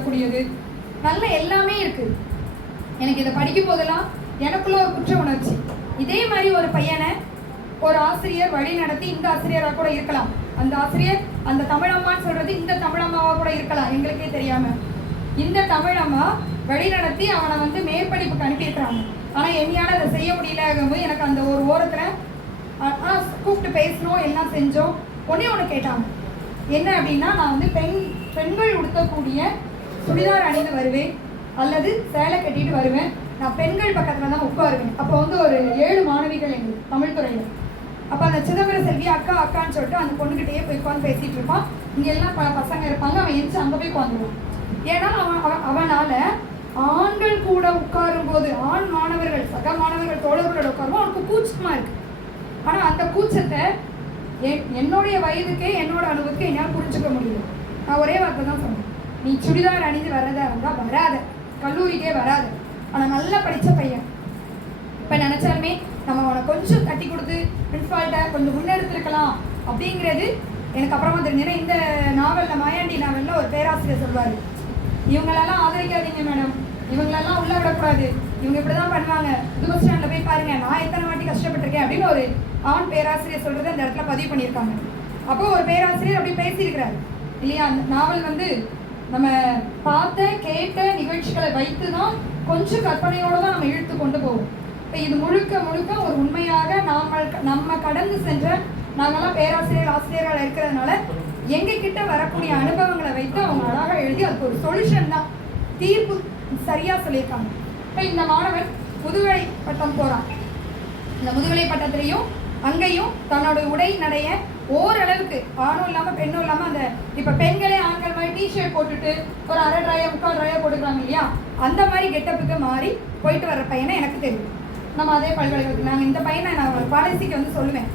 வரக்கூடியது நல்ல எல்லாமே இருக்கு. எனக்கு இதை படிக்கும் போதெல்லாம் எனக்குள்ள ஒரு குற்ற உணர்ச்சி. இதே மாதிரி ஒரு பையனை ஒரு ஆசிரியர் வழி நடத்தி இந்த ஆசிரியராக கூட இருக்கலாம். அந்த ஆசிரியர் அந்த தமிழம்மான்னு சொல்றது இந்த தமிழம்மாவாக கூட இருக்கலாம் எங்களுக்கே தெரியாம. இந்த தமிழம்மா வழி நடத்தி அவனை வந்து மேற்படிப்புக்கு அனுப்பியிருக்கிறாங்க. ஆனால் என்னையால அதை செய்ய முடியலங்கும்போது எனக்கு அந்த ஒரு ஓரத்தில் ஆ- கூப்பிட்டு பேசணும் எல்லாம் செஞ்சோம். ஒன்றே ஒன்று கேட்டாங்க. என்ன அப்படின்னா நான் வந்து பெண் பெண்கள் உடுத்தக்கூடிய சுடிதார் அணிந்து வருவேன். அல்லது சேலை கட்டிட்டு வருவேன். நான் பெண்கள் பக்கத்துல தான் உட்காருவேன். அப்போ வந்து ஒரு ஏழு மாணவிகள் எங்களுக்கு தமிழ் துறையில. அப்போ அந்த சிதம்பர செல்வி அக்கா அக்கான்னு சொல்லிட்டு அந்த பொண்ணுகிட்டயே போய் உட்காந்து பேசிட்டு இருப்பான். இங்க எல்லாம் பல பசங்க இருப்பாங்க. அவன் எரிச்சு அங்க போய் உட்காந்துருவான். ஏன்னா அவன் அவன் அவனால ஆண்கள் கூட உட்காரும் போது ஆண் மாணவர்கள் சக மாணவர்கள் தோழர்களோட உட்காருவோம் அவனுக்கு கூச்சமா இருக்கு. ஆனா அந்த கூச்சத்தை என்- என்னுடைய வயதுக்கே என்னோட அளவுக்கு என்னால் புரிஞ்சுக்க முடியல. நான் ஒரே வார்த்தை தான் சொன்னேன். நீ சுடிதார் அணிந்து வர்றதா இருந்தால் வராத. கல்லூரிக்கே வராத. ஆனால் நல்லா படித்த பையன். இப்போ நினச்சாலுமே நம்ம அவனை கொஞ்சம் கட்டி கொடுத்து பிரின்ஸ்பால்கிட்ட கொஞ்சம் முன்னெடுத்துருக்கலாம் அப்படிங்கிறது எனக்கு அப்புறமா தெரிஞ்சுன்னா இந்த நாவலில் மாயாண்டி நாவலில் ஒரு பேராசிரியர் சொல்வார் இவங்களெல்லாம் ஆதரிக்காதீங்க மேடம். இவங்களெல்லாம் உள்ளே விடக்கூடாது. இவங்க இப்படி தான் பண்ணுவாங்க. புது பஸ் ஸ்டாண்டில் போய் பாருங்க நான் எத்தனை வாட்டி கஷ்டப்பட்டிருக்கேன் அப்படின்னு ஒரு ஆண் பேராசிரியர் சொல்கிறத அந்த இடத்துல பதிவு பண்ணியிருக்காங்க. அப்போ ஒரு பேராசிரியர் அப்படி பேசியிருக்கிறாரு. இல்லையா? அந்த நாவல் வந்து நம்ம பார்த்த கேட்ட நிகழ்ச்சிகளை வைத்து தான் கொஞ்சம் கற்பனையோட தான் நம்ம இழுத்து கொண்டு போவோம். இப்போ இது முழுக்க முழுக்க ஒரு உண்மையாக நாம நம்ம கடந்து சென்ற நாங்கள்லாம் பேராசிரியர் ஆசிரியர்கள் இருக்கிறதுனால எங்க கிட்ட வரக்கூடிய அனுபவங்களை வைத்து அவங்க அழகாக எழுதி அதுக்கு ஒரு சொல்யூஷன் தான். தீர்ப்பு சரியா சொல்லியிருக்காங்க. இப்போ இந்த மாணவன் முதுகலை பட்டம் போறான். இந்த முதுகலை பட்டத்திலையும் அங்கேயும் தன்னோட உடை நடைய ஓரளவுக்கு ஆணும் இல்லாமல் பெண்ணும் இல்லாமல் அந்த இப்போ பெண்களே ஆண்கள் மாதிரி டிஷர்ட் போட்டுட்டு ஒரு அரை ட்ராயா முக்கால் ட்ராயா போட்டுக்கிறாங்க இல்லையா? அந்த மாதிரி கெட்டப்புக்கு மாறி போயிட்டு வர பையனை எனக்கு தெரியும். நம்ம அதே பல்கலைக்கழகத்துக்கு நாங்கள் இந்த பையனை நான் ஒரு பாலிசிக்கு வந்து சொல்லுவேன்.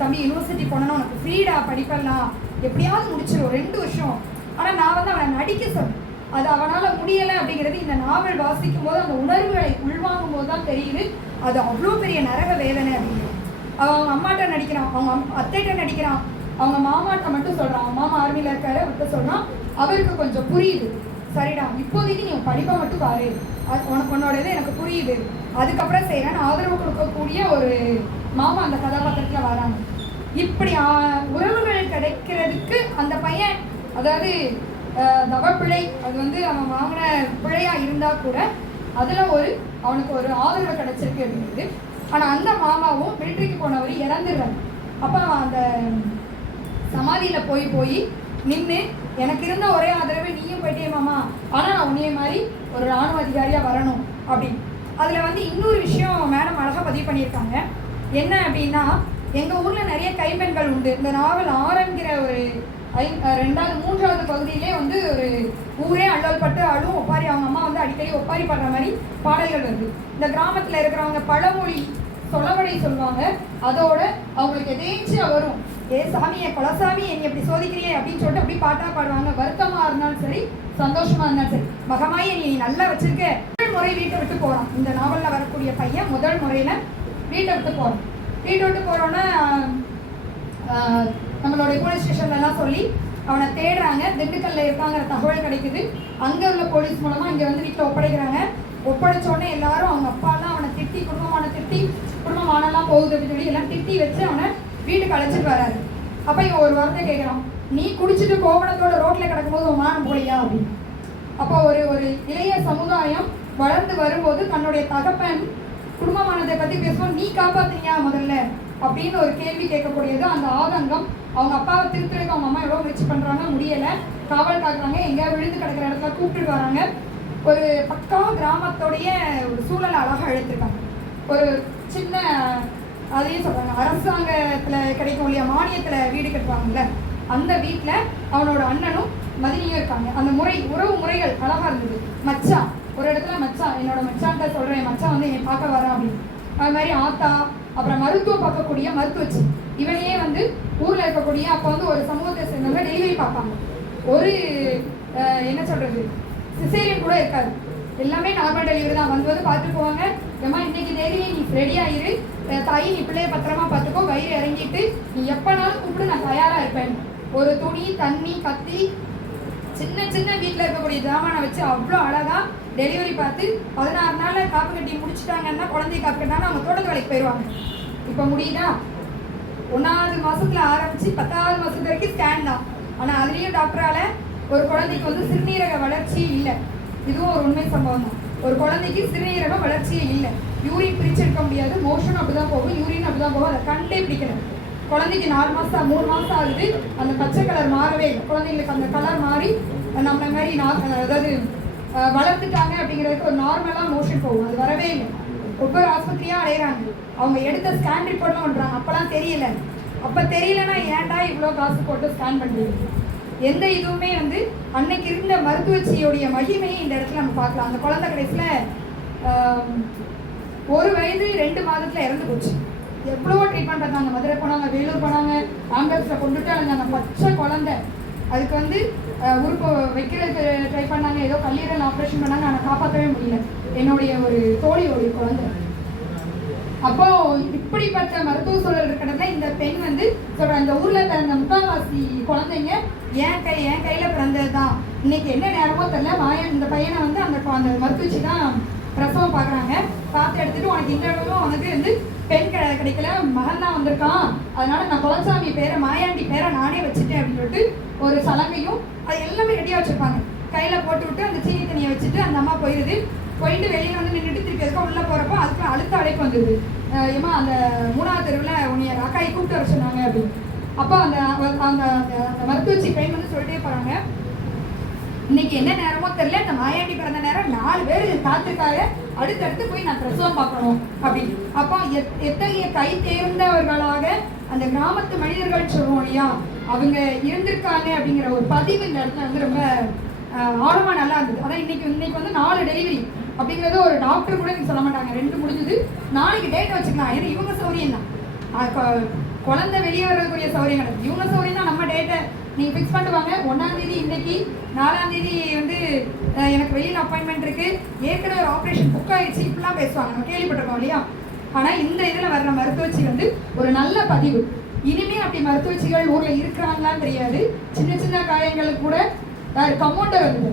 தம்பி யூனிவர்சிட்டி போனோன்னா உனக்கு ஃப்ரீடா படிப்பெல்லாம். எப்படியாவது முடிச்சிடும் ரெண்டு வருஷம். ஆனால் நான் வந்து அவனை நடிக்க சொன்னேன். அது அவனால் முடியலை அப்படிங்கிறது இந்த நாவல் வாசிக்கும் போது அந்த உணர்வுகளை உள்வாங்கும் போது தான் தெரியுது. அது அவ்வளோ பெரிய நரக வேதனை அப்படிங்கிறது. அவங்க அம்மாட்ட நடிக்கிறான் அவங்க அத்தைகிட்ட நடிக்கிறான். அவங்க மாமாட்ட மட்டும் சொல்கிறான் அவன் மாமா ஆர்மியில் இருக்காரு அவர்கிட்ட சொல்றான் அவருக்கு கொஞ்சம் புரியுது. சரிடா இப்போதைக்கு நீ படிப்பை மட்டும் பாரு. அது உனக்கு உன்னோட இது எனக்கு புரியுது. அதுக்கப்புறம் செய்கிறேன் ஆதரவு கொடுக்கக்கூடிய ஒரு மாமா அந்த கதாபாத்திரத்தில் வராங்க. இப்படி உறவுகள் கிடைக்கிறதுக்கு அந்த பையன் அதாவது தவப்பிழை அது வந்து அவன் வாங்கின பிழையாக இருந்தால் கூட அதில் ஒரு அவனுக்கு ஒரு ஆதரவு கிடைச்சிருக்கு அப்படிங்கிறது ஆனால் அந்த மாமாவும் மிலிட்ரிக்கு போனவர் இறந்துடுறாரு. அப்போ அந்த சமாதியில் போய் போய் நின்று எனக்கு இருந்த ஒரே ஆதரவு நீயும் போயிட்டே மாமா. ஆனால் நான் உன்னைய மாதிரி ஒரு ராணுவ அதிகாரியாக வரணும். அப்படின்னு அதில் வந்து இன்னொரு விஷயம் மேடம் அழகாக பதிவு பண்ணியிருக்காங்க. என்ன அப்படின்னா எங்கள் ஊரில் நிறைய கைம்பெண்கள் உண்டு. இந்த நாவல் ஆரம்பிக்கிற ஒரு ஐ ரெண்டாவது மூன்றாவது பகுதியிலே வந்து ஒரு ஊரே அல்லால்பட்டு அழும் ஒப்பாரி. அவங்க அம்மா வந்து அடிக்கடி ஒப்பாரி பாடுற மாதிரி பாடல்கள் வருது. இந்த கிராமத்தில் இருக்கிறவங்க பழமொழி சொலவடை சொல்லுவாங்க. அதோட அவங்களுக்கு எதேச்சும் வரும். ஏ சாமியை கொலசாமி என்னை இப்படி சோதிக்கிறியே அப்படின்னு சொல்லிட்டு அப்படி பாட்டா பாடுவாங்க. வருத்தமா இருந்தாலும் சரி சந்தோஷமா இருந்தாலும் சரி. மகமாயி நீ நல்லா வச்சிருக்க. முதல் முறை வீட்டை விட்டு போறான். இந்த நாவலில் வரக்கூடிய பையன் முதல் முறையில் வீட்டை விட்டு போகிறான் வீட்டை விட்டு போகிறோன்னா நம்மளுடைய போலீஸ் ஸ்டேஷன்லலாம் சொல்லி அவனை தேடுறாங்க. திண்டுக்கல்ல இருக்காங்கிற தகவல் கிடைக்குது. அங்கே உள்ள போலீஸ் மூலமாக இங்கே வந்து வீட்டில் ஒப்படைக்கிறாங்க. ஒப்படைச்ச உடனே எல்லாரும் அவங்க அப்பா எல்லாம் அவனை திட்டி குடும்பமான திட்டி குடும்பமானலாம் போகுது அப்படின்னு சொல்லி எல்லாம் திட்டி வச்சு அவனை வீட்டுக்கு அழைச்சிட்டு வராரு. அப்போ இவன் ஒரு வார்த்தை கேட்குறான். நீ குடிச்சிட்டு கோவணத்தோட ரோட்டில் கிடக்கும்போது உன் மானம் போலியா? அப்படின்னு. அப்போ ஒரு ஒரு இளைய சமுதாயம் வளர்ந்து வரும்போது தன்னுடைய தகப்பன் குடும்பமானதை பற்றி பேசுவோம் நீ காப்பாத்துறியா முதல்ல? அப்படின்னு ஒரு கேள்வி கேட்கக்கூடியது. அந்த ஆதங்கம் அவங்க அப்பாவை திருத்துறதுக்கு அவங்க அம்மா எவ்வளோ முயற்சி பண்ணுறாங்க முடியலை. காவல் காக்குறாங்க எங்கேயா விழுந்து கிடக்கிற இடத்துல கூப்பிட்டு வராங்க. ஒரு பக்கா கிராமத்தோடைய ஒரு சூழலை அழகாக எடுத்திருக்காங்க ஒரு சின்ன அதையும் சொல்கிறாங்க அரசாங்கத்தில் கிடைக்கும் இல்லையா மானியத்தில் வீடு கட்டுவாங்கல்ல அந்த வீட்டில் அவனோட அண்ணனும் மதினியும் இருக்காங்க. அந்த முறை உறவு முறைகள் அழகாக இருந்தது. மச்சான் ஒரு இடத்துல மச்சான் என்னோட மச்சான்கிட்ட சொல்கிறேன் மச்சான் வந்து என்னை பார்க்க வரான் அப்படின்னு. அது மாதிரி ஆத்தா அப்புறம் மருத்துவம் பார்க்கக்கூடிய மருத்துவச்சி. இவனையே வந்து ஊர்ல இருக்கக்கூடிய அப்ப வந்து ஒரு சமூகத்தை சேர்ந்தவங்க டெய்லி பார்ப்பாங்க. ஒரு என்ன சொல்றது? சிசேரியன் கூட இருக்காது. எல்லாமே நார்மல் டெலிவரி தான். வந்து வந்து பார்த்துட்டு போவாங்க. ஏமா இன்னைக்கு தேதி நீ ரெடி ஆயிரு. தாய் நீ பிள்ளைய பத்திரமா பார்த்துக்கோ. வயிறு இறங்கிட்டு நீ எப்பனாலும் கூப்பிட்டு நான் தயாரா இருப்பேன். ஒரு துணி தண்ணி கத்தி சின்ன சின்ன வீட்டில் இருக்கக்கூடிய ஜாமானை வச்சு அவ்வளோ அழகாக டெலிவரி பார்த்து பதினாறு நாளில் காப்பு கட்டி முடிச்சிட்டாங்கன்னா குழந்தைய காப்பு கட்டினா அவங்க தோட்டத்து வேலைக்கு போயிடுவாங்க. இப்போ முடியுதா? ஒன்றாவது மாதத்தில் ஆரம்பித்து பத்தாவது மாதத்து வரைக்கும் ஸ்கேன் தான். ஆனால் அதுலேயும் டாக்டரால் ஒரு குழந்தைக்கு வந்து சிறுநீரக வளர்ச்சி இல்லை. இதுவும் ஒரு உண்மை சம்பவம் தான் ஒரு குழந்தைக்கு சிறுநீரக வளர்ச்சியே இல்லை. யூரின் பிரிச்சு எடுக்க முடியாது. மோஷன் அப்படிதான் போகும். யூரின் அப்படிதான் போகும். அதை கண்டே பிடிக்கணும். குழந்தைக்கு நாலு மாதம் மூணு மாதம் ஆகுது. அந்த பச்சை கலர் மாறவே குழந்தைங்களுக்கு அந்த கலர் மாறி நம்மள மாதிரி நான் அதாவது வளர்த்துட்டாங்க அப்படிங்கிறதுக்கு ஒரு நார்மலாக மோஷன் போகும். அது வரவே இல்லை. ஒவ்வொரு ஆஸ்பத்திரியாக அடைகிறாங்க அவங்க எடுத்த ஸ்கேன் ரிப்போர்ட்லாம் பண்ணுறாங்க அப்போலாம் தெரியல. அப்போ தெரியலன்னா ஏன்டா இவ்வளோ காசு போட்டு ஸ்கேன் பண்றீங்க எந்த இதுவுமே வந்து அன்னைக்கு இருந்த மருத்துவச்சியோடைய மகிமையை இந்த இடத்துல நம்ம பார்க்கலாம். அந்த குழந்தை கடைசியில் ஒரு வயது ரெண்டு மாதத்தில் இறந்து போச்சு. எவ்வளவோ ட்ரீட்மெண்ட் அந்த மதுரை போனாங்க வேலூர் போனாங்க ஆம்புலன்ஸ்ல கொண்டுட்டு அந்த பச்சை குழந்தை. அதுக்கு வந்து உறுப்பு வைக்கிறதுக்கு ட்ரை பண்ணாங்க. ஏதோ கல்லீரல் ஆப்ரேஷன் பண்ணாங்க. ஆனால் காப்பாற்றவே முடியல. என்னுடைய ஒரு தோழியோடைய குழந்தை. அப்போ இப்படிப்பட்ட மருத்துவ சூழல் இருக்கிறத இந்த பெண் வந்து சொல்ற அந்த ஊர்ல பிறந்த முக்கால்வாசி குழந்தைங்க என் கை என் கையில பிறந்தது தான் இன்னைக்கு என்ன நேரமோ தெரியல. மாயன் இந்த பையனை வந்து அந்த அந்த மருத்துவச்சி தான் பிரசவம் பார்க்குறாங்க. காற்று எடுத்துட்டு உனக்கு இந்த இடமும் வந்துட்டு வந்து பெண் கிடை கிடைக்கல மகன் தான் வந்திருக்கான். அதனால நான் குலசாமி பேரை மாயாண்டி பேரை நானே வச்சுட்டேன் அப்படின்னு சொல்லிட்டு ஒரு சலங்கையும் அது எல்லாமே ரெடியாக வச்சுருப்பாங்க. கையில் போட்டு விட்டு அந்த சீனி தண்ணியை வச்சுட்டு அந்த அம்மா போயிடுது போயிட்டு வெளியே வந்து நின்றுட்டு திருப்பி எதுக்கும் உள்ளே போகிறப்போ அதுக்குள்ள அழுத்த அழைப்பு வந்துடுது ஏமா அந்த மூணாவது தெருவில் உன்னைய அக்காயை கூப்பிட்டு வர சொன்னாங்க அப்படின்னு. அப்போ அந்த அந்த அந்த- அந்த மருத்துவச்சி பெண் வந்து சொல்லிட்டே போகிறாங்க இன்னைக்கு என்ன நேரமோ தெரியல இந்த மாயாண்டி பிறந்த நேரம் நாலு பேர் காத்திருக்காரு அடுத்தடுத்து போய் நான் பிரசவம் பார்க்கணும் அப்படின்னு. அப்போ எத்- எத்தகைய கை தேர்ந்தவர்களாக அந்த கிராமத்து மனிதர்கள் சொல்லுவோம் இல்லையா? அவங்க இருந்திருக்காங்க அப்படிங்கிற ஒரு பதிவு இந்த இடத்துல வந்து ரொம்ப ஆழமாக ஆழமா நல்லா இருந்தது. அதான் இன்னைக்கு இன்னைக்கு வந்து நாலு டெலிவரி அப்படிங்கிறது ஒரு டாக்டர் கூட இன்னைக்கு சொல்ல மாட்டாங்க. ரெண்டு முடிஞ்சது. நாளைக்கு டேட் வச்சுக்கலாம். ஏன்னா இவங்க சௌரியம் தான். குழந்தை வெளியே வரக்கூடிய சௌரியம் கிடையாது. இவங்க சௌரியம் தான் நம்ம டேட்டை நீங்கள் ஃபிக்ஸ் பண்ணுவாங்க ஒன்றாந்தேதி இன்றைக்கி நாலாந்தேதி வந்து எனக்கு வெளியில் அப்பாயின்மெண்ட் இருக்குது ஏற்கனவே ஒரு ஆப்ரேஷன் புக் ஆகிடுச்சு இப்படிலாம் பேசுவாங்க. நம்ம கேள்விப்பட்டிருக்கோம் இல்லையா? ஆனால் இந்த இதில் வர்ற மருத்துவச்சி வந்து ஒரு நல்ல பதிவு. இனிமே அப்படி மருத்துவச்சிகள் ஊரில் இருக்கிறாங்களான்னு தெரியாது. சின்ன சின்ன காயங்களுக்கு கூட கமௌண்டர் வந்து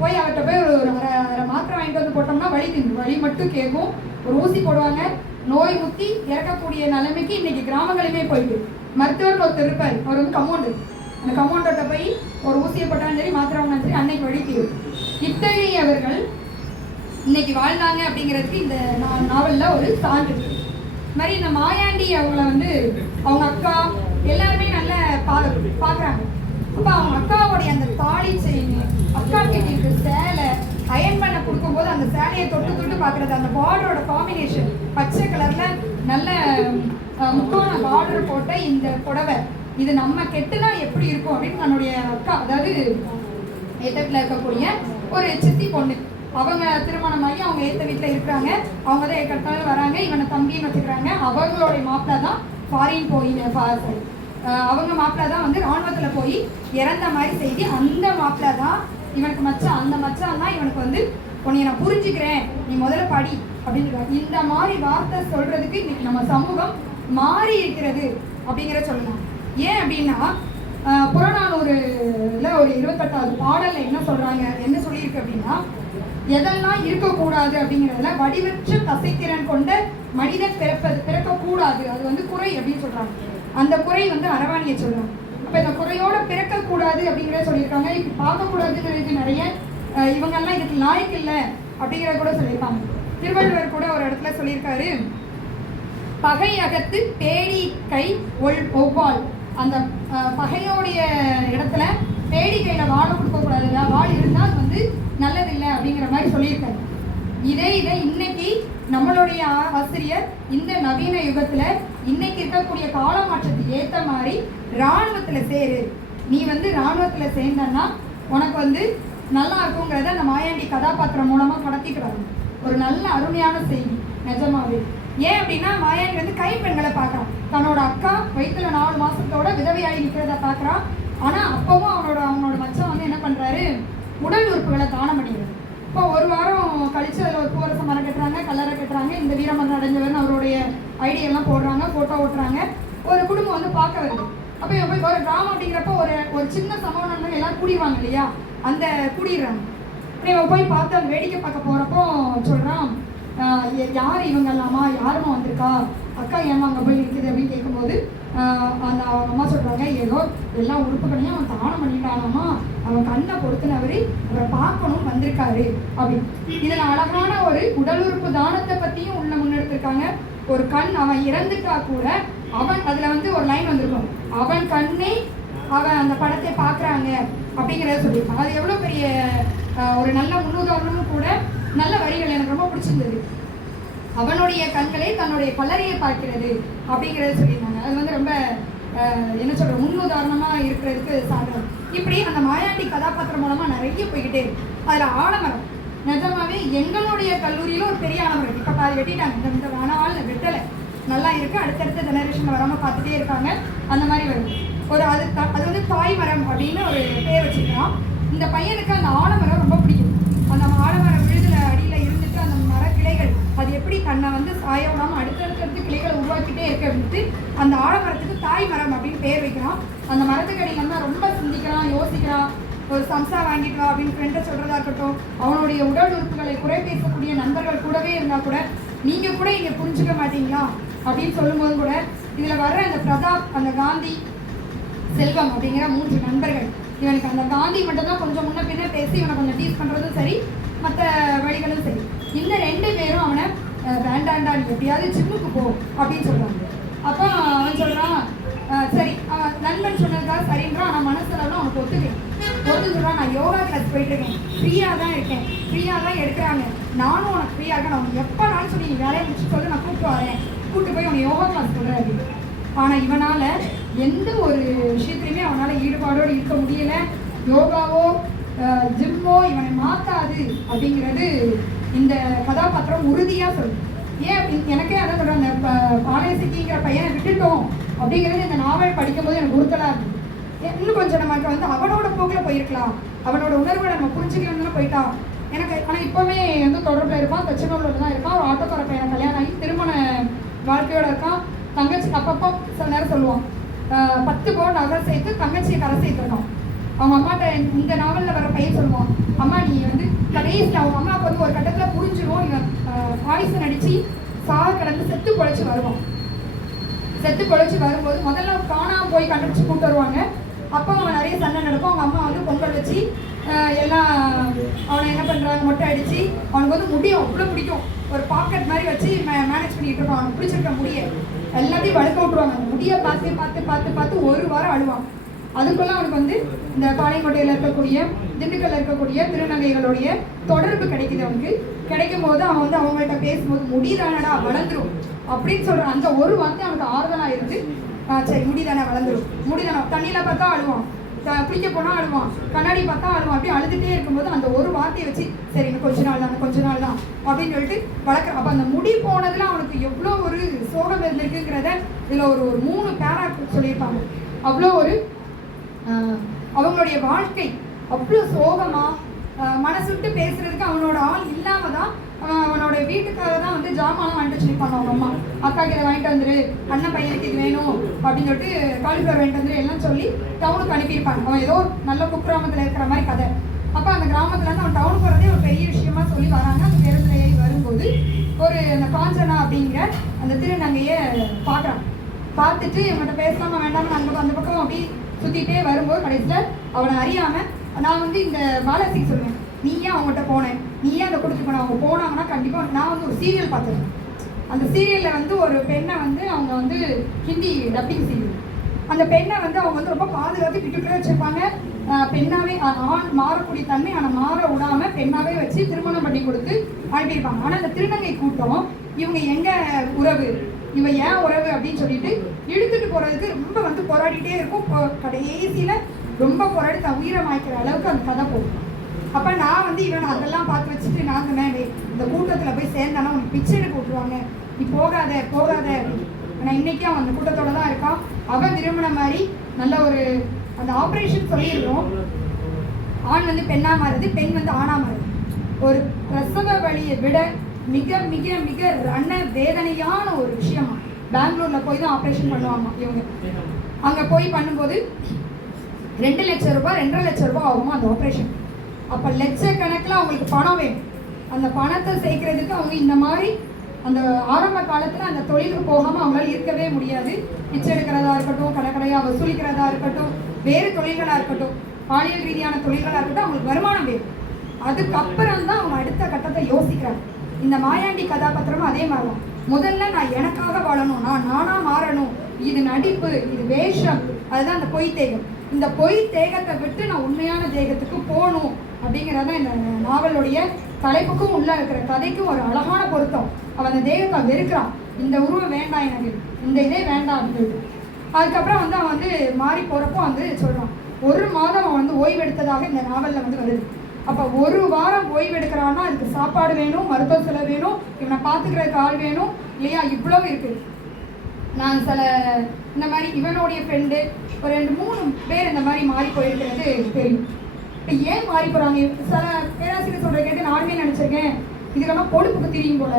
போய் அவர்கிட்ட போய் ஒரு அரை அரை மாத்திரை வாங்கிட்டு வந்து போட்டோம்னா வலி நின்று வலி மட்டும் கேட்கும். ஒரு ஊசி போடுவாங்க. நோய் முத்தி இறக்கக்கூடிய நிலைமைக்கு இன்னைக்கு கிராமங்களுமே போயிட்டு மருத்துவர் ஒருத்தர் இருப்பார். அவர் வந்து கமௌண்டர் அந்த கமௌண்டர்கிட்ட போய் ஒரு ஊசியை போட்டாலும் சரி மாத்திரை வாங்கினாலும் சரி அன்னைக்கு வழி தீரும். இத்தகையவர்கள் இன்னைக்கு வாழ்ந்தாங்க அப்படிங்கிறதுக்கு இந்த நாவலில் ஒரு சான்று இருக்கு. இது மாதிரி இந்த மாயாண்டி அவங்கள வந்து அவங்க அக்கா எல்லாருமே நல்ல பா பார்க்குறாங்க அப்போ அவங்க அக்காவுடைய அந்த தாலி செயின் அக்கா கட்டிட்டு சேலை அயன் பண்ண கொடுக்கும்போது அந்த சேலையை தொட்டு தொட்டு பார்க்குறது அந்த பார்டரோட காம்பினேஷன் பச்சை கலரில் நல்ல முக்கோண பார்டர் போட்ட இந்த புடவை. இது நம்ம கெட்டுனா எப்படி இருக்கும் அப்படின்னு தன்னுடைய அக்கா அதாவது எதிர்ல இருக்கக்கூடிய ஒரு சித்தி பொண்ணு. அவங்க திருமணம் ஆகி அவங்க ஏத்த வீட்டில் இருக்கிறாங்க. அவங்க தான் ஏற்கனவே வராங்க இவனை தம்பின்னு வச்சுக்கிறாங்க அவங்களுடைய மாப்பிள்ள தான் ஃபாரின் போய் சாரி அவங்க மாப்பிள்ள தான் வந்து ராணுவத்தில் போய் இறந்த மாதிரி செய்தி. அந்த மாப்பிள்ள தான் இவனுக்கு மச்சான். அந்த மச்சான் தான் இவனுக்கு வந்து உன்னை நான் புரிஞ்சுக்கிறேன். நீ முதல்ல படி. அப்படின்னு இந்த மாதிரி வார்த்தை சொல்றதுக்கு இன்னைக்கு நம்ம சமூகம் மாறி இருக்கிறது அப்படிங்கிற சொல்லலாம் ஏன் அப்படின்னா புறநானூறுல ஒரு இருபத்தெட்டாவது பாடல்ல என்ன சொல்றாங்க என்ன சொல்லியிருக்கு அப்படின்னா எதெல்லாம் இருக்கக்கூடாது அப்படிங்கிறதுல வடிவற்ற தசைத்திறன் கொண்ட மனிதன் பிறப்பது பிறக்கக்கூடாது. அது வந்து குறை அப்படின்னு சொல்றாங்க. அந்த குறை வந்து அரவாணியை சொல்லும். அப்ப இந்த குறையோட பிறக்கக்கூடாது அப்படிங்கிறத சொல்லியிருக்காங்க. இப்ப பார்க்கக்கூடாதுங்கிறது நிறைய இவங்கெல்லாம் இதுக்கு லாய்க்கு இல்லை அப்படிங்கிறத கூட சொல்லியிருப்பாங்க திருவள்ளுவர் கூட ஒரு இடத்துல சொல்லியிருக்காரு பகை அகத்து பேடி கை ஒல் ஒவ்வாள். அந்த பகையோடைய இடத்துல பேடி கையில வாழை கொடுக்க கூடாதுல்ல வாழ் இருந்தால் அது வந்து நல்லதில்லை அப்படிங்கிற மாதிரி சொல்லியிருக்காரு. இதே இதை இன்னைக்கு நம்மளுடைய ஆசிரியர் இந்த நவீன யுகத்துல இன்னைக்கு இருக்கக்கூடிய கால மாற்றத்துக்கு ஏற்ற மாதிரி ராணுவத்துல சேரு. நீ வந்து ராணுவத்துல சேர்ந்தன்னா உனக்கு வந்து நல்லா இருக்குங்கிறத அந்த மாயாண்டி கதாபாத்திரம் மூலமா கடத்திக்கிறாங்க ஒரு நல்ல அருமையான செய்தி நிஜமாவே. ஏன் அப்படின்னா மாயாண்டி வந்து கைப்பெண்களை பார்க்கறான். தன்னோட அக்கா வயிற்றுல நாலு மாசத்தோட விதவையாகி நிற்கிறத பார்க்கறான் ஆனா அப்பவும் அவனோட அவனோட மச்சான் வந்து என்ன பண்றாரு? உடல் உறுப்புகளை தானம் பண்ணிடுது. இப்போ ஒரு வாரம் கழிச்சு அதில் ஒரு பூவரச மரம் கட்டுறாங்க கல்லறை கட்டுறாங்க இந்த வீரமரம் அடைஞ்சவர்னு அவருடைய ஐடியெல்லாம் போடுறாங்க ஃபோட்டோ ஓட்டுறாங்க. ஒரு குடும்பம் வந்து பார்க்க வருது. அப்போ இவன் போய் ஒரு கிராமம் அப்படிங்கிறப்ப ஒரு ஒரு சின்ன சம்பவம் எல்லாம் கூடிவாங்க இல்லையா? அந்த கூடிடுறாங்க. இவன் போய் பார்த்து அந்த வேடிக்கை பார்க்க போகிறப்போ சொல்கிறான் யார் இவங்க இல்லாமா யாருமா வந்திருக்கா? அக்கா ஏமா அங்கே போய் இருக்குது அப்படின்னு கேட்கும்போது அந்த அவங்க அம்மா சொல்கிறாங்க ஏதோ எல்லா உறுப்புகளையும் அவன் தானம் பண்ணிட்டானாமா? அவன் கண்ணை பொறுத்தினவர் அவரை பார்க்கணும் வந்திருக்காரு. அப்படின்னு. இதில் அழகான ஒரு உடல் உறுப்பு தானத்தை பற்றியும் உள்ள முன்னெடுத்திருக்காங்க. ஒரு கண் அவன் இறந்துட்டா கூட அவன் அதில் வந்து ஒரு லைன் வந்திருக்கும். அவன் கண்ணை அவன் அந்த படத்தை பார்க்குறாங்க. அப்படிங்கிறத சொல்லியிருக்கான் அது எவ்வளோ பெரிய ஒரு நல்ல முன்னுதாரணமும் கூட நல்ல வரிகள் எனக்கு ரொம்ப பிடிச்சிருந்தது. அவனுடைய கண்களே தன்னுடைய பலரையை பார்க்கிறது அப்படிங்கிறத சொல்லியிருந்தாங்க. அது வந்து ரொம்ப என்ன சொல்ற முன்னுதாரணமாக இருக்கிறதுக்கு சாதனம். இப்படி அந்த மாயாண்டி கதாபாத்திரம் மூலமாக நிறைய போய்கிட்டே இருக்கு. அதில் ஆலமரம். நிஜமாவே எங்களுடைய கல்லூரியில ஒரு பெரிய ஆலமரம் இப்போ பாதி வெட்டிட்டாங்க. இந்த இந்த வேணால் வெட்டலை. நல்லா இருக்கு. அடுத்தடுத்த ஜெனரேஷன் வராமல் பார்த்துட்டே இருக்காங்க. அந்த மாதிரி வரும். ஒரு அது த- அது வந்து தாய் மரம் அப்படின்னு ஒரு பேர் வச்சிருக்கான் இந்த பையனுக்கு அந்த ஆலமரம் ரொம்ப பிடிக்கும். அந்த ஆலமரம் விழுதுல அடியில் இருந்துட்டு அந்த மர கிளைகள் கண்ணை தன்னை வந்து சாய விடாமல் அடுத்தடுத்தடுத்து கிளைகளை உருவாக்கிட்டே இருக்க அப்படின்ட்டு அந்த ஆலமரத்துக்கு தாய் மரம் அப்படின்னு பேர் வைக்கிறான் அந்த மரத்துக்கு அடியில ரொம்ப சிந்திக்கிறான் யோசிக்கிறான் ஒரு சம்சா வாங்கிட்டு வா அப்படின்னு ஃப்ரெண்டை சொல்கிறதா இருக்கட்டும். அவனுடைய உடல் உறுப்புகளை குறை பேசக்கூடிய நண்பர்கள் கூடவே இருந்தால் கூட நீங்கள் கூட இங்கே புரிஞ்சுக்க மாட்டீங்களா? அப்படின்னு சொல்லும்போது கூட இதில் வர்ற அந்த பிரதாப் அந்த காந்தி செல்வம் அப்படிங்கிற மூன்று நண்பர்கள் இவனுக்கு அந்த காந்தி மட்டும்தான் கொஞ்சம் முன்ன பின்ன பேசி இவனை கொஞ்சம் டீஸ் பண்ணுறதும் சரி மற்ற வழிகளும் சரி. இந்த ரெண்டு பேரும் அவனை வேண்டாண்டா நீ எப்படியாவது ஜிம்முக்கு போ அப்படின்னு சொல்கிறாங்க அப்போ அவன் சொல்கிறான் சரி அவன் நண்பன் சொன்னதுக்காக சரின்றான். ஆனால் மனசுலலாம் அவனுக்கு ஒத்துக்கிறேன் ஒத்துக்கிறான் நான் யோகா கிளாஸ் போயிட்டுருக்கேன். ஃப்ரீயாக தான் இருக்கேன். ஃப்ரீயாக தான் எடுக்கிறாங்க. நானும் உனக்கு ஃப்ரீயாக இருக்கேன். நான் எப்போனாலும் சொல்லி நீ வேலையை முடிச்சு சொல்லி நான் கூப்பிட்டு வரேன். கூப்பிட்டு போய் அவனை யோகா கிளாஸ் சொல்கிறாரு ஆனால் இவனால் எந்த ஒரு விஷயத்துலையுமே அவனால் ஈடுபாடோடு இருக்க முடியலை. யோகாவோ ஜிம்மோ இவனை மாற்றாது அப்படிங்கிறது இந்த கதாபாத்திரம் உறுதியாக சொல்லும் ஏன் எனக்கே அதை சொல்கிறாங்க அந்த பாலயசிக்கிங்கிற பையனை விட்டுட்டோம் அப்படிங்கிறது இந்த நாவல் படிக்கும்போது எனக்கு உறுத்தலாக இருக்குது ஏன் இன்னும் கொஞ்சம் நமக்கு வந்து அவனோட போக்கில் போயிருக்கலாம். அவனோட உணர்வை நம்ம புரிஞ்சுக்கணும்னு போயிட்டான். எனக்கு ஆனால் இப்போவுமே வந்து தொடர்பில் இருப்பான் தச்சனூரில் தான் இருப்பான். ஒரு ஆட்டோக்கார பையனை கல்யாணம் ஆகி திருமண வாழ்க்கையோட இருக்கான். தங்கச்சி அப்பப்போ சில நேரம் சொல்லுவான். பத்து பவுன் நகை சேர்த்து தங்கச்சியை கரை சேர்த்துருக்கான் அவங்க அம்மாட்ட இந்த நாவலில் வர பையன் சொல்லுவான் அம்மா நீ வந்து கடைசியில் அவங்க அம்மாவுக்கு வந்து ஒரு கட்டத்தில் புரிஞ்சிடும் இவன் பாய்சன் அடித்து சாக கிடந்து செத்து பொழைச்சி வருவான். செத்து பொழைச்சி வரும்போது முதல்ல காணாமல் போய் கண்டுபிடிச்சி கூட்டு வருவாங்க. அப்போ அவன் நிறைய சண்டை நடக்கும். அவங்க அம்மா வந்து பொங்கல் வச்சு எல்லாம் அவனை என்ன பண்ணுறாங்க மொட்டை அடித்து அவனுக்கு வந்து முடியும் அவ்வளோ பிடிக்கும். ஒரு பாக்கெட் மாதிரி வச்சு மேனேஜ் பண்ணிட்டு இருப்பான். அவனுக்கு பிடிச்சிருக்க முடிய. எல்லாத்தையும் வளர்க்க விட்டுருவாங்க. அந்த முடியை பார்த்து பார்த்து பார்த்து பார்த்து ஒரு வாரம் அழுவான். அதுக்குள்ள அவனுக்கு வந்து இந்த பாளையங்கோட்டையில் இருக்கக்கூடிய திண்டுக்கல்ல இருக்கக்கூடிய திருநங்கைகளுடைய தொடர்பு கிடைக்குது அவனுக்கு. கிடைக்கும் போது அவன் வந்து அவங்கள்ட்ட பேசும்போது முடிதானடா வளர்ந்துரும். அப்படின்னு சொல்ற அந்த ஒரு வார்த்தை அவனுக்கு ஆறுதலா இருந்து ஆ, சரி முடிதானே வளர்ந்துரும். முடிதானா? தண்ணியில பார்த்தா அழுவான். பிடிக்க போனா அழுவான். கண்ணாடி பார்த்தா அழுவான். அப்படி அழுதுட்டே இருக்கும்போது அந்த ஒரு வார்த்தையை வச்சு சரி இன்னும் கொஞ்ச நாள் தான் கொஞ்ச நாள் தான். அப்படின்னு சொல்லிட்டு வளர்க்குற அப்போ அந்த முடி போனதுல அவனுக்கு எவ்வளோ ஒரு சோகம் இருந்திருக்குங்கிறத இதில் ஒரு ஒரு மூணு பேரா சொல்லியிருப்பாங்க. அவ்வளோ ஒரு அவங்களுடைய வாழ்க்கை அவ்வளோ சோகமா மனசு விட்டு பேசுறதுக்கு அவனோட ஆள் இல்லாம தான் அவன் அவனோட வீட்டுக்காக தான் வந்து ஜாமான்லாம் வாங்கிட்டு வச்சு நிற்பாங்க அவங்க அம்மா. அக்காக்கு இதை வாங்கிட்டு வந்துரு. அண்ணன் பையனுக்கு இது வேணும். அப்படின்னு சொல்லிட்டு காலிஃப்ளவர் வாங்கிட்டு வந்துரு எல்லாம் சொல்லி டவுனுக்கு அனுப்பியிருப்பாங்க. அவன் ஏதோ நல்ல குக்கிராமத்தில் இருக்கிற மாதிரி கதை. அப்போ அந்த கிராமத்துல இருந்து அவன் டவுன் போகிறதே ஒரு பெரிய விஷயமா சொல்லி வராங்க. அந்த பேருந்து ஏறி வரும்போது ஒரு அந்த காஞ்சனா அப்படிங்கிற அந்த திருநங்கையை பார்க்குறான். பார்த்துட்டு இவங்கள்ட்ட பேசாம வேண்டாம் அந்த அந்த பக்கம் அப்படி சுத்திட்டே வரும்போது கடைசியில் அவனை அறியாம நான் வந்து இந்த பாலாஜிக்கு சொல்லுவேன் நீ ஏன் அவங்ககிட்ட போனேன் நீ ஏன் கொடுத்து போன? அவங்க போனாங்கன்னா கண்டிப்பா நான் வந்து ஒரு சீரியல் பார்த்துருக்கேன். அந்த சீரியல்ல வந்து ஒரு பெண்ணை வந்து அவங்க வந்து ஹிந்தி டப்பிங் சீரியல் அந்த பெண்ணை வந்து அவங்க வந்து ரொம்ப பாதுகாத்து கிட்டுக்குள்ளே வச்சிருப்பாங்க. பெண்ணாவே ஆண் மாறக்கூடிய தன்மை ஆனால் மாற விடாம பெண்ணாவே வச்சு திருமணம் பண்ணி கொடுத்து அனுப்பியிருப்பாங்க. ஆனால் அந்த திருநங்கை கூட்டம் இவங்க எங்க உறவு? இவன் ஏன் உறவு அப்படின்னு சொல்லிட்டு இழுத்துட்டு போறதுக்கு ரொம்ப வந்து போராடிட்டே இருக்கும். பொ- கடைசியில ரொம்ப போராடி உயிரை மாய்க்கிற அளவுக்கு அந்த கதை போகும். அப்ப நான் வந்து இவன் அதெல்லாம் பார்த்து வச்சுட்டு நான் சொன்னேன் இந்த கூட்டத்துல போய் சேர்ந்தானா உனக்கு பிச்சை எடுக்க விட்டுருவாங்க. நீ போகாத போகாத. அப்படின்னு ஆனா இன்னைக்கு அவன் அந்த கூட்டத்தோட தான் இருக்கான். அவன் விரும்பின மாதிரி நல்ல ஒரு அந்த ஆப்ரேஷன் சொல்லியிருக்கோம் ஆண் வந்து பெண்ணா மாறுது பெண் வந்து ஆணா மாறுது. ஒரு பிரசவ வழியை விட மிக மிக மிக அண்ணன் வேதனையான ஒரு விஷயமா. பெங்களூர்ல போய் தான் ஆப்ரேஷன் பண்ணுவாங்க இவங்க. அங்க போய் பண்ணும்போது ரெண்டு லட்சம் ரூபாய் ரெண்டரை லட்சம் ரூபாய் ஆகுமா அந்த ஆப்ரேஷன் அப்போ லட்சக்கணக்கில் அவங்களுக்கு பணம் வேணும். அந்த பணத்தை சேர்க்கறதுக்கு அவங்க இந்த மாதிரி அந்த ஆரம்ப காலத்தில் அந்த தொழிலுக்கு போகாமல் அவங்களால இருக்கவே முடியாது. பிச்சை எடுக்கிறதா இருக்கட்டும் கடைக்கடையாக வசூலிக்கிறதா இருக்கட்டும் வேறு தொழில்களாக இருக்கட்டும் பாலியல் ரீதியான தொழில்களாக இருக்கட்டும் அவங்களுக்கு வருமானம் வேணும். அதுக்கப்புறம் தான் அவங்க அடுத்த கட்டத்தை யோசிக்கிறாங்க. இந்த மாயாண்டி கதாபாத்திரமும் அதே மாதிரி தான் முதல்ல நான் எனக்காக வாழணும் நான் நானா மாறணும். இது நடிப்பு இது வேஷம் அதுதான் அந்த பொய் தேகம். இந்த பொய் தேகத்தை விட்டு நான் உண்மையான தேகத்துக்கு போகணும் அப்படிங்கிறதான் இந்த நாவலுடைய தலைப்புக்கும் உள்ள இருக்கிற கதைக்கும் ஒரு அழகான பொருத்தம். அவன் அந்த தேகத்தை வெறுக்கிறான். இந்த உருவம் வேண்டாம் எனக்கு. இந்த இதே வேண்டாம் அப்படின்னு அதுக்கப்புறம் வந்து அவன் வந்து மாறி போகிறப்போ வந்து சொல்கிறான் ஒரு மாதம் அவன் வந்து ஓய்வெடுத்ததாக இந்த நாவலில் வந்து வருது. அப்போ ஒரு வாரம் ஓய்வு எடுக்கிறான்னா அதுக்கு சாப்பாடு வேணும் மருத்துவ செலவு வேணும் இவனை பார்த்துக்கிறதுக்கு ஆள் வேணும். இல்லையா? இவ்வளவு இருக்குது நான் சில இந்த மாதிரி இவனுடைய ஃப்ரெண்டு ஒரு ரெண்டு மூணு பேர் இந்த மாதிரி மாறி போயிருக்கிறது தெரியும். இப்போ ஏன் மாறி போகிறாங்க சில பேராசிரியர் சொல்கிற கேட்டு நானுமே நினச்சிருக்கேன். இதுக்கெல்லாம் பொழுப்புக்கு தெரியும் போல.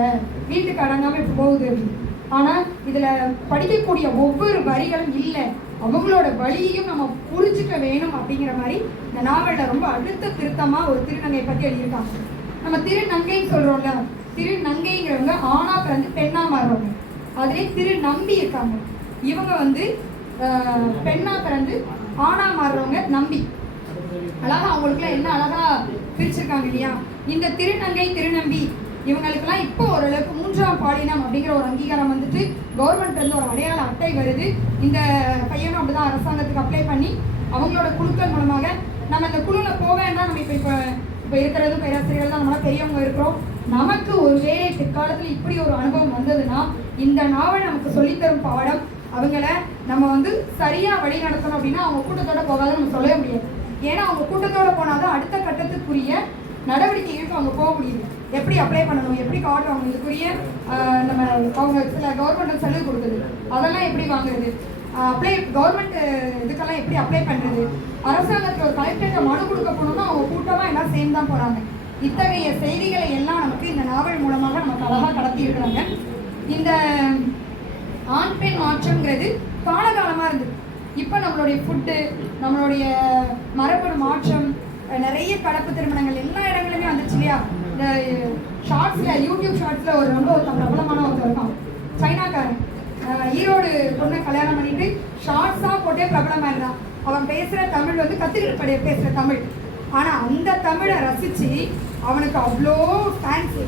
வீட்டுக்கு அடங்காமல் இப்போ போகுது அப்படின்னு. ஆனால் இதில் படிக்கக்கூடிய ஒவ்வொரு வரிகளும் இல்லை. அவங்களோட வழியையும் நம்ம புரிஞ்சுக்க வேணும் அப்படிங்கிற மாதிரி இந்த நாவலில் ரொம்ப அடுத்த திருத்தமாக ஒரு திருநங்கை பற்றி எழுதியிருக்காங்க. நம்ம திருநங்கைன்னு சொல்கிறோம்ல திருநங்கைங்கிறவங்க ஆணா பிறந்து பெண்ணா மாறுறவங்க அதிலே திரு நம்பி இருக்காங்க. இவங்க வந்து பெண்ணா பிறந்து ஆணா மாறுறவங்க நம்பி. அழகா அவங்களுக்குலாம் என்ன அழகா பிரிச்சிருக்காங்க இல்லையா? இந்த திருநங்கை திருநம்பி இவங்களுக்கெல்லாம் இப்போ ஓரளவுக்கு மூன்றாம் பாலினம் அப்படிங்கிற ஒரு அங்கீகாரம் வந்துட்டு கவர்மெண்ட் இருந்து ஒரு அடையாள அட்டை வருது. இந்த பையனும் அப்படிதான் அரசாங்கத்துக்கு அப்ளை பண்ணி அவங்களோட குழுக்கள் மூலமாக நம்ம இந்த குழுவில் போக வேண்டாம். நம்ம இப்போ இப்போ இப்போ இருக்கிறது பேராசிரியர்கள் தான் நம்மளாம் பெரியவங்க இருக்கிறோம். நமக்கு ஒரு வேலை பிற்காலத்தில் இப்படி ஒரு அனுபவம் வந்ததுன்னா இந்த நாவல் நமக்கு சொல்லித்தரும் பாடம். அவங்கள நம்ம வந்து சரியாக வழி நடத்தணும் அப்படின்னா அவங்க கூட்டத்தோட போகாத நம்ம சொல்லவே முடியாது. ஏன்னா அவங்க கூட்டத்தோட போனாதான் அடுத்த கட்டத்துக்குரிய நடவடிக்கைகளுக்கு அவங்க போக முடியுது. எப்படி அப்ளை பண்ணணும் எப்படி கார்டு வாங்கணும் இதுக்குரிய நம்ம அவங்க சில கவர்மெண்ட் சலுகை கொடுக்குது. அதெல்லாம் எப்படி வாங்குறது? அப்ளை கவர்மெண்ட் இதுக்கெல்லாம் எப்படி அப்ளை பண்ணுறது அரசாங்கத்தில் ஒரு கலெக்டர்கிட்ட மனு கொடுக்க போகணும்னா அவங்க கூட்டமாக எல்லாம் சேர்ந்து தான் போகிறாங்க இத்தகைய செய்திகளை எல்லாம் நமக்கு இந்த நாவல் மூலமாக நமக்கு அழகாக கடத்தி இருக்கிறாங்க. இந்த ஆண் பெண் மாற்றம்ங்கிறது காலகாலமாக இருந்தது. இப்போ நம்மளுடைய ஃபுட்டு நம்மளுடைய மரபணு மாற்றம் நிறைய கலப்பு திருமணங்கள் எல்லா இடங்களுமே வந்துச்சு இல்லையா? இந்த ஷார்ட்ஸில் யூடியூப் ஷார்ட்ஸில் ஒரு ரொம்ப ஒருத்தன் பிரபலமான ஒருத்தர் இருக்கான். சைனாக்காரன். ஈரோடு பொண்ணை கல்யாணம் பண்ணிட்டு ஷார்ட்ஸாக போட்டே பிரபலமாக இருந்தான். அவன் பேசுகிற தமிழ் வந்து கத்துக்கிட்டு பேசுகிற தமிழ். ஆனால் அந்த தமிழை ரசித்து அவனுக்கு அவ்வளோ ஃபேன்ஸு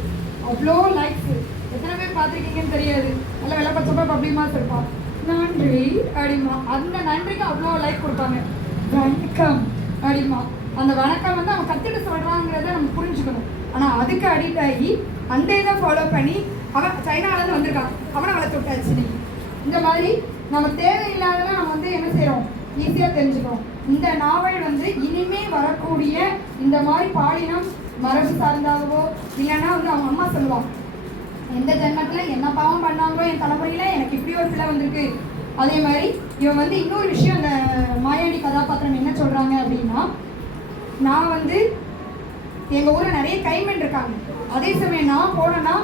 அவ்வளோ லைக்ஸு எத்தனை பேர் பார்த்துருக்கீங்கன்னு தெரியாது. நல்ல வெள்ளை பச்சப்பா பப்ளிமாஸ் இருப்பான். நன்றி அப்படிமா அந்த நன்றிக்கு அவ்வளோ லைக் கொடுப்பாங்க. வணக்கம் அப்படிமா அந்த வணக்கம் வந்து அவன் கற்றுட்டு சொல்கிறாங்கிறத நம்ம புரிஞ்சுக்கணும். ஆனால் அதுக்கு அடிக்ட் ஆகி அந்த இதை ஃபாலோ பண்ணி அவன் சைனாலேருந்து வந்திருக்கான். அவனை அவளை தொட்டாச்சு நீ. இந்த மாதிரி நம்ம தேவையில்லாததான் நம்ம வந்து என்ன செய்கிறோம் ஈஸியாக தெரிஞ்சுக்கிறோம். இந்த நாவல் வந்து இனிமே வரக்கூடிய இந்த மாதிரி பாலினம் மரபு சார்ந்தாகவோ இல்லைன்னா வந்து அவங்க அம்மா சொல்லுவான் எந்த ஜென்மத்தில் என்ன பாவம் பண்ணாங்களோ என் தலைமுறையில் எனக்கு இப்படி ஒரு பிள்ளை வந்திருக்கு. அதே மாதிரி இவன் வந்து இன்னொரு விஷயம் அந்த மாயாடி கதாபாத்திரம் என்ன சொல்கிறாங்க அப்படின்னா நான் வந்து எங்க ஊர்ல நிறைய கைமென் இருக்காங்க. அதே சமயம் நான் போனேன்னா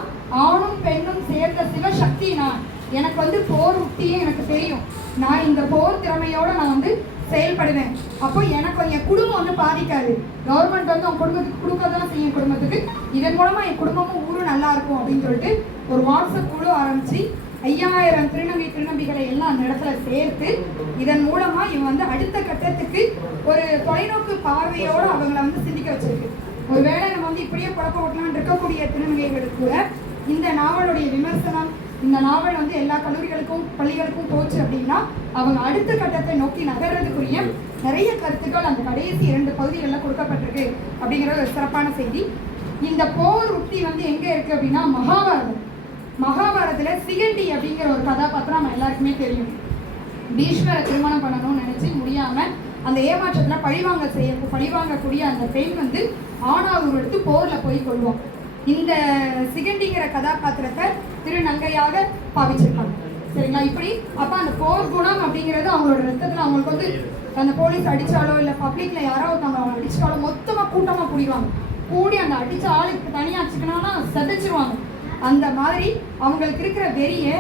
ஆணும் பெண்ணும் சேர்ந்த சிவசக்தி நான். எனக்கு வந்து போர் உத்தியே எனக்கு தெரியும். நான் இந்த போர் திறமையோட நான் வந்து செயல்படுவேன். அப்போ எனக்கு என் குடும்பம் வந்து பாதிக்காது. கவர்மெண்ட் வந்து அவங்க குடும்பத்துக்கு கொடுக்க தான் செய்யும் குடும்பத்துக்கு. இதன் மூலமா என் குடும்பமும் ஊரும் நல்லா இருக்கும் அப்படின்னு சொல்லிட்டு ஒரு வாட்ஸ்அப் குழு ஆரம்பிச்சு ஐயாயிரம் திருநங்கை திருநம்பிகளை எல்லாம் அந்த இடத்துல சேர்த்து இதன் மூலமா இவன் வந்து அடுத்த கட்டத்துக்கு ஒரு தொலைநோக்கு பார்வையோட அவங்கள வந்து சிந்திக்க வச்சிருக்கு. ஒருவேளை நம்ம வந்து இப்படியே குழப்ப ஓட்டலாம்னு இருக்கக்கூடிய திருநங்கைகளுக்கு கூட இந்த நாவலுடைய விமர்சனம் இந்த நாவல் வந்து எல்லா கல்லூரிகளுக்கும் பள்ளிகளுக்கும் போச்சு அப்படின்னா அவங்க அடுத்த கட்டத்தை நோக்கி நகர்றதுக்குரிய நிறைய கருத்துக்கள் அந்த கடைசி இரண்டு பகுதிகளில் கொடுக்கப்பட்டிருக்கு அப்படிங்கிற ஒரு சிறப்பான செய்தி. இந்த போர் உத்தி வந்து எங்க இருக்கு அப்படின்னா மகாபாரதம். மகாபாரதத்தில் சிகண்டி அப்படிங்கிற ஒரு கதாபாத்திரம் நம்ம எல்லாருக்குமே தெரியும். பீஷ்மரை திருமணம் பண்ணணும்னு நினைச்சு முடியாமல் அந்த ஏமாற்றத்துல பழிவாங்க செய்ய பழிவாங்கக்கூடிய அந்த பெண் வந்து ஆணாவூர் எடுத்து போர்ல போய் கொள்வோம் இந்த சிகண்டிங்கிற கதாபாத்திரத்தை திருநங்கையாக பாவிச்சிருக்காங்க. சரிங்களா? இப்படி அப்ப அந்த போர் குணம் அப்படிங்கிறது அவங்களோட ரத்தத்துல அவங்களுக்கு வந்து அந்த போலீஸ் அடிச்சாலோ இல்ல பப்ளிக்ல யாரோ ஒருத்தவங்க அவங்க அடிச்சாலோ மொத்தமா கூட்டமா கூடிடுவாங்க கூடி அந்த அடிச்ச ஆளுக்கு தனியா வச்சுக்கணும்னா செதைச்சிருவாங்க. அந்த மாதிரி அவங்களுக்கு இருக்கிற வெறியை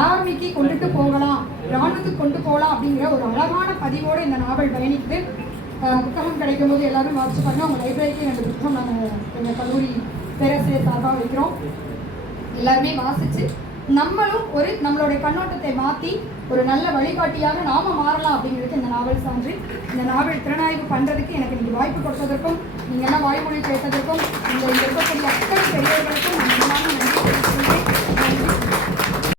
ஆர்மிக்கு கொண்டுட்டு போகலாம் இராணுவத்துக்கு கொண்டு போகலாம் அப்படிங்கிற ஒரு அழகான பதிவோடு இந்த நாவல் பயணிக்குது. புத்தகம் கிடைக்கும் போது எல்லாரும் வாசிச்சு பாருங்க உங்கள் லைப்ரரிக்கு ரெண்டு புத்தகம் நாங்கள் எங்கள் கல்லூரி பேராசிரியர் சார்பாக வைக்கிறோம். எல்லாருமே வாசிச்சு நம்மளும் ஒரு நம்மளுடைய கண்ணோட்டத்தை மாற்றி ஒரு நல்ல வழிகாட்டியாக நாம மாறலாம் அப்படிங்கிறது இந்த நாவல் சான்று. இந்த நாவல் திறனாய்வு பண்ணுறதுக்கு எனக்கு நீங்கள் வாய்ப்பு கொடுத்ததற்கும் நீங்கள் எல்லாம் வாய்மொழி கேட்டதற்கும் இந்த இருக்கக்கூடிய அத்தனை பெரியவர்களுக்கும்